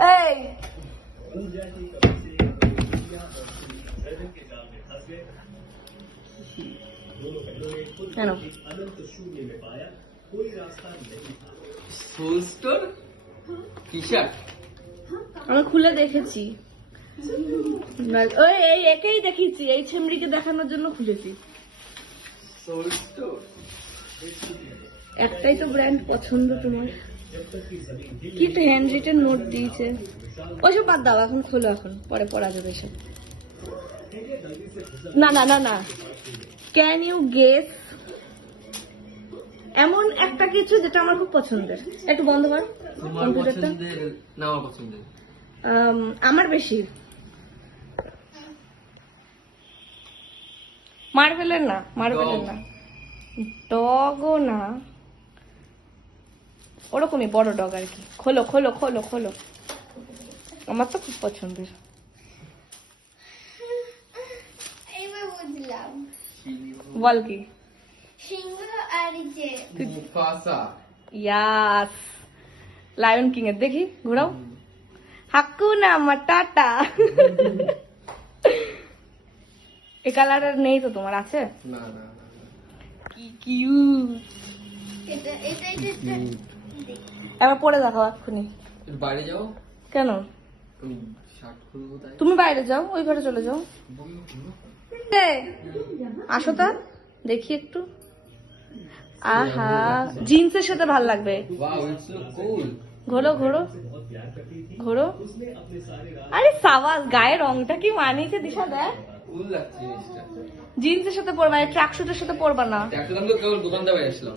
এই কেন soul store T-shirt আমি খুলে দেখেছি, ওই এই একেই দেখেছি, এই ছেমড়িকে দেখানোর জন্য খুলেছি। সোল স্টোর একটাই তো ব্র্যান্ড পছন্দ তোমার। কি একটা হ্যান্ড রিটেন নোট দিয়েছে, ওইসব বাদ দাও, এখন খোলো, এখন পরে পড়া যাবে সব। না না না না, ক্যান ইউ গেস এমন একটা কিছু যেটা আমার খুব পছন্দের? একটু বন্ধ কর তোমার কম্পিউটারটা। পছন্দের না আমার পছন্দের? আমার বেশি মার্বেলের না, মার্বেলের না, ডগও না, ওরকমই বড় ডগ আর কি। খোলো খোলো খোলো খোলো, আমার তো খুব পছন্দের। এবার বুঝলাম বল কি? সিংহ আর যে মুফাসা। ইয়াস, লায়ন কিং এর। দেখি ঘোরাও, হাকুনা মাটাটা। এই কালারের নেই তো তোমার, আছে? না না না কি কিউট। এটা এটা এটা এবার পরে দেখাও এক্ষুনি। একটু বাইরে যাও, কেন? আমি শার্ট খুলবো তাই। তুমি বাইরে যাও, ওই ঘরে চলে যাও। আসো তা দেখি একটু। আহা, জিন্সের সাথে ভাল লাগবে। Wow, it's look cool. ঘোরো ঘোরো ঘোরো। আরে সাবাস, গায়ের রংটা কি মানিয়েছে দিশা, দেখ। কুল লাগছে জিনিসটা। জিন্সের সাথে পরবা, ট্র্যাক শুটের সাথে পরবা না। দেখলাম তো কেবল দোকানটা বাইরে আসলাম।